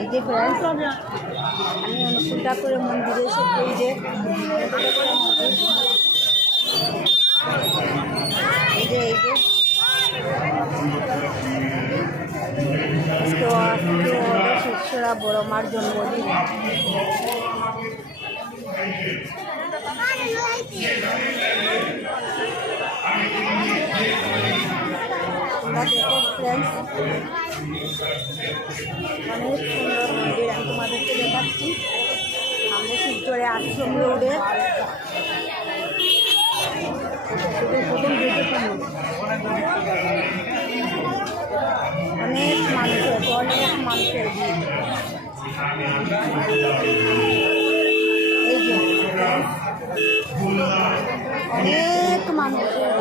এই যে ফ্রেন্ডস, আমি অনুকূল ঠাকুরের মন্দিরে এসে এই যে শিষ্যরা বড় মার জন্মদিন। ফ্রেন্ডস, অনেক সুন্দর মন্দির আমি তোমাদেরকে দেখাচ্ছি। আমরা শিবচরে আশ্রম রোডে প্রথম অনেক মানুষের এই যে অনেক মানুষের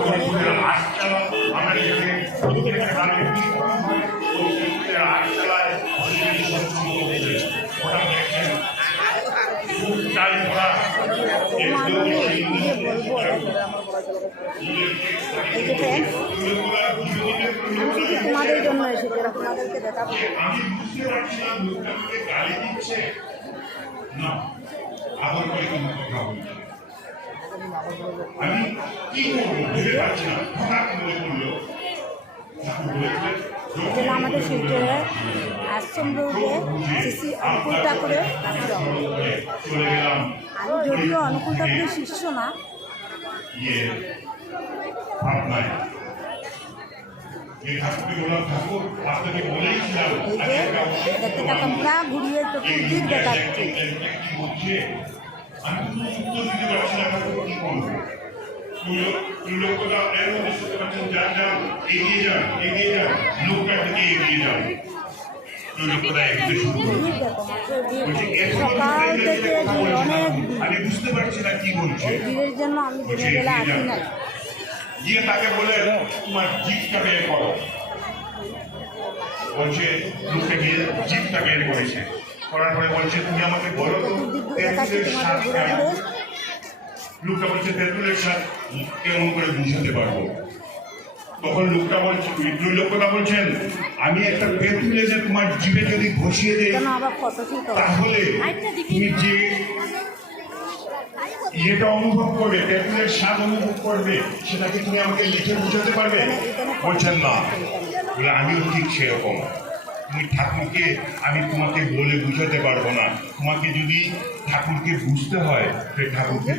তোমাদের জন্য এসেছে, তোমাদেরকে দেখাবো। আমাদের শিলচরে আশ্রম রোডে শ্রী অনুকূল ঠাকুরের আশ্রম। আমি যদিও অনুকূল ঠাকুরের শিষ্য না, দেখতে থাকুন, ঘুরিয়ে চতুর্দিক দেখাচ্ছি। সকাল থেকে অনেক ভিড়ের জন্য আমি দিনের বেলা আসি নাই। তাকে বলে তোমার জিপটা বের করো, বলছে লোকটা গিয়ে জিপটা বের করেছে, করার পরে বলছে তুমি আমাকে বলো তো তেঁতুলের স্বাদ কেমন। লোকটা বলছে তেঁতুলের স্বাদ কেমন করে বুঝাতে পারবো। তখন লোকটা বলছে, দুই লোকটা বলছেন আমি একটা তেঁতুলে যে তোমার জিভে যদি ঘষিয়ে দেয় তাহলে তুমি যে এটা অনুভব করবে, তেঁতুলের স্বাদ অনুভব করবে, সেটাকে তুমি আমাকে লিখে বুঝাতে পারবে? বলছেন না। বলে আমিও ঠিক সেরকম, তুমি ঠাকুরকে আমি তোমাকে বলে বুঝাতে পারবো না। তোমাকে যদি ঠাকুরকে বুঝতে হয় তাহলে ঠাকুরকে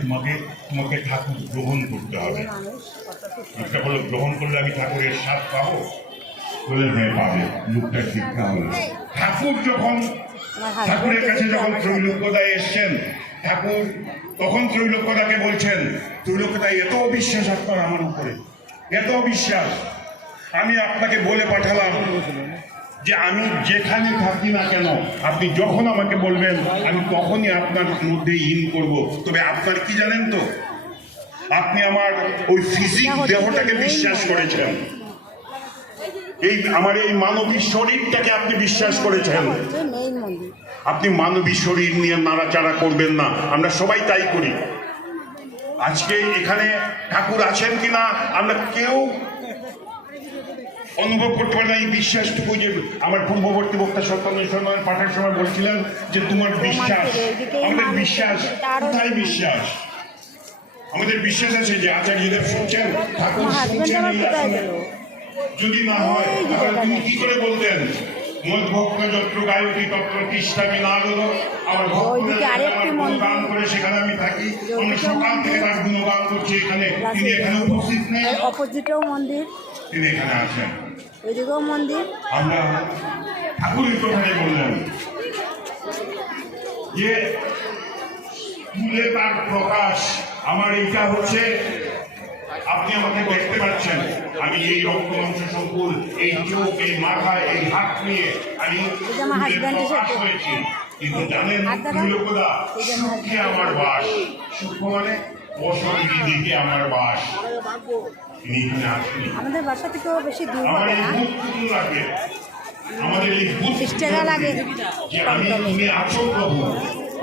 তোমাকে ঠাকুর গ্রহণ করতে হবে। লোকটা বলে গ্রহণ করলে আমি ঠাকুরের স্বাদ পাবো? বলে হ্যাঁ পাবে। লোকটার শিক্ষা হলো ঠাকুর যখন ঠাকুরের কাছে যখন ত্রৈলোক্যদায় এসছেন, ঠাকুর তখন ত্রৈলোক্যদাকে বলছেন, ত্রৈলোক্যদা এত অবিশ্বাস আপনার আমার উপরে, এত অবিশ্বাস, আমি আপনাকে বলে পাঠালাম যে আমি যেখানে থাকি না কেন আপনি যখন আমাকে বলবেন আমি তখনই আপনার মধ্যে ইন করব। তবে আপনার কি জানেন তো, আপনি আমার ওই ফিজিক দেহটাকে বিশ্বাস করেছেন, এই আমার এই মানবী শরীরটাকে আপনি বিশ্বাস করেছেন। আপনি মানবী শরীর নিয়ে নাড়াচাড়া করবেন না, আমরা সবাই তাই করি। আজকে এখানে ঠাকুর আছেন কিনা আমরা কেউ অনুভব করতে পারে না। এই বিশ্বাসটুকু যে আমার পূর্ববর্তী বক্তা সত্যানন্দ পাঠের সময় বলছিলেন যে তোমার বিশ্বাস, আমাদের বিশ্বাস কোথায়? বিশ্বাস আমাদের বিশ্বাস আছে যে আচার্যদেব শুনছেন, ঠাকুর শুনছেন। যদি না হয় তাহলে তুমি কি করে বলতেন মধ্য যত্র গায়ত্রী তত্র তিষ্ঠামি না হলো আমার গুণগান করে সেখানে আমি থাকি, আমরা সকাল থেকে তার গুণগান করছি। এখানে তিনি এখানে উপস্থিত নেই, অপোজিটেও মন্দির, তিনি এখানে আছেন, এদিকেও মন্দির। আমরা ঠাকুরের কথাই বললেন যে তুলে তার প্রকাশ। আমার এইটা হচ্ছে, আপনি আমাকে দেখতে পাচ্ছেন, আমি এই রক্ত মাংস সম্কুল, এই চোখ, এই মাথা, এই হাত নিয়ে আমি হয়েছি। কিন্তু জানেন ত্রৈলোক্যদা, সুখে আমার বাস। সুখ মানে অসুবিধি দিকে আমার বাস। তিনি এখানে আসেন, আমাদের বাসা থেকেও বেশি দূর হবে না, লাগে আমাদের এই টাকা লাগে যে আমি তুমি আছো প্রভু,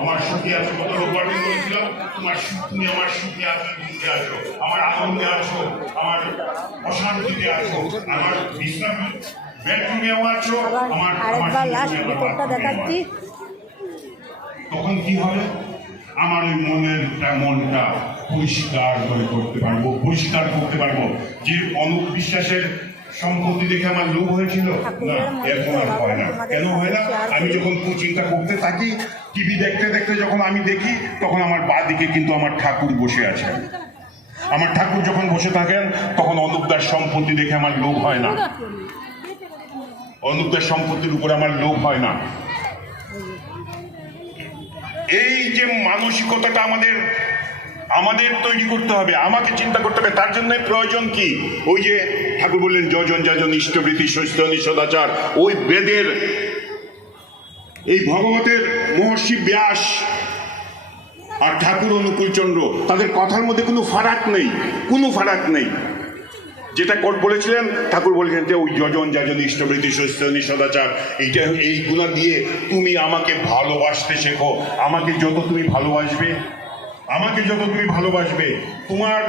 আমার সুখে আছো। কত রোববারদিন বলেছিলাম তোমার সুখ, তুমি আমার সুখে আছো, দুঃখে আছো, আমার আনন্দে আছো, আমার অশান্তিতে আছো, আমার বিশ্রাম বেডরুমেও আছো, আবার আমার আরেকবার লাস্ট আমার রিপোর্টটা দেখাচ্ছি। তখন কি হবে? আমার ওই মনটা পরিষ্কার করে করতে পারবো, পরিষ্কার করতে পারবো। যে অনুপ বিশ্বাসের সম্পত্তি দেখে আমার লোভ হয়েছিল, না এরকম আর হয় না। কেন হয় না? আমি যখন চিন্তা করতে থাকি, টিভি দেখতে দেখতে যখন আমি দেখি, তখন আমার বাঁদিকে কিন্তু আমার ঠাকুর বসে আছে। আমার ঠাকুর যখন বসে থাকেন, তখন অনুপদার সম্পত্তি দেখে আমার লোভ হয় না, অনুপদার সম্পত্তির উপরে আমার লোভ হয় না। এই যে মানসিকতাটা আমাদের তৈরি করতে হবে, আমাকে চিন্তা করতে হবে। তার জন্য প্রয়োজন কি? ওই যে ঠাকুর বললেন যজন যাজন ইষ্টবৃত্তি স্বস্ত সদাচার, ওই বেদের, এই ভগবতের মহর্ষি ব্যাস আর ঠাকুর অনুকূলচন্দ্র, তাদের কথার মধ্যে কোনো ফারাক নেই, কোনো ফারাক নেই। যেটা বলেছিলেন ঠাকুর বলেছেন যে ওই যজন যাজন ইষ্টবৃত্তি স্বস্ত সদাচার, এইগুলো দিয়ে তুমি আমাকে ভালোবাসতে শেখো। আমাকে যত তুমি ভালোবাসবে, তোমার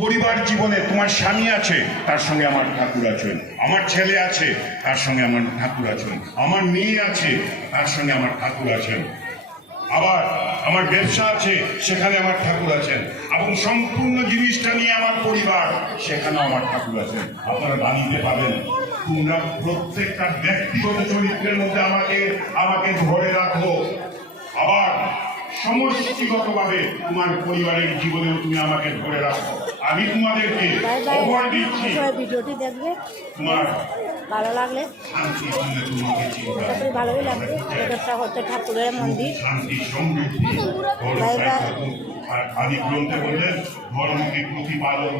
পরিবার জীবনে তোমার স্বামী আছে, তার সঙ্গে আমার ঠাকুর আছেন। আমার ছেলে আছে, তার সঙ্গে আমার ঠাকুর আছেন। আমার মেয়ে আছে, তার সঙ্গে আমার ঠাকুর আছেন। আবার আমার ব্যবসা আছে, সেখানে আমার ঠাকুর আছেন। এবং সম্পূর্ণ জিনিসটা নিয়ে আমার পরিবার, সেখানেও আমার ঠাকুর আছেন। আপনারা জানিতে পাবেন, তোমরা প্রত্যেকটা ব্যক্তিগত চরিত্রের মধ্যে আমাকে ধরে রাখো। আবার সমষ্টিগতভাবে তোমার পরিবারের জীবনেও তুমি আমাকে ধরে রাখো। আমি তোমাদেরকে খবর দিচ্ছি, ভিডিওটি দেখবে, তোমার ভালো লাগলে শান্তি দিলে তোমাকে চিন্তা আশা করি ভালোই লাগবে। এটা হচ্ছে ঠাকুরের মন্দির। শান্তি সমৃদ্ধি। Bye bye. আর আদি গ্রন্থে বললেন ধর্মকে প্রতিপালন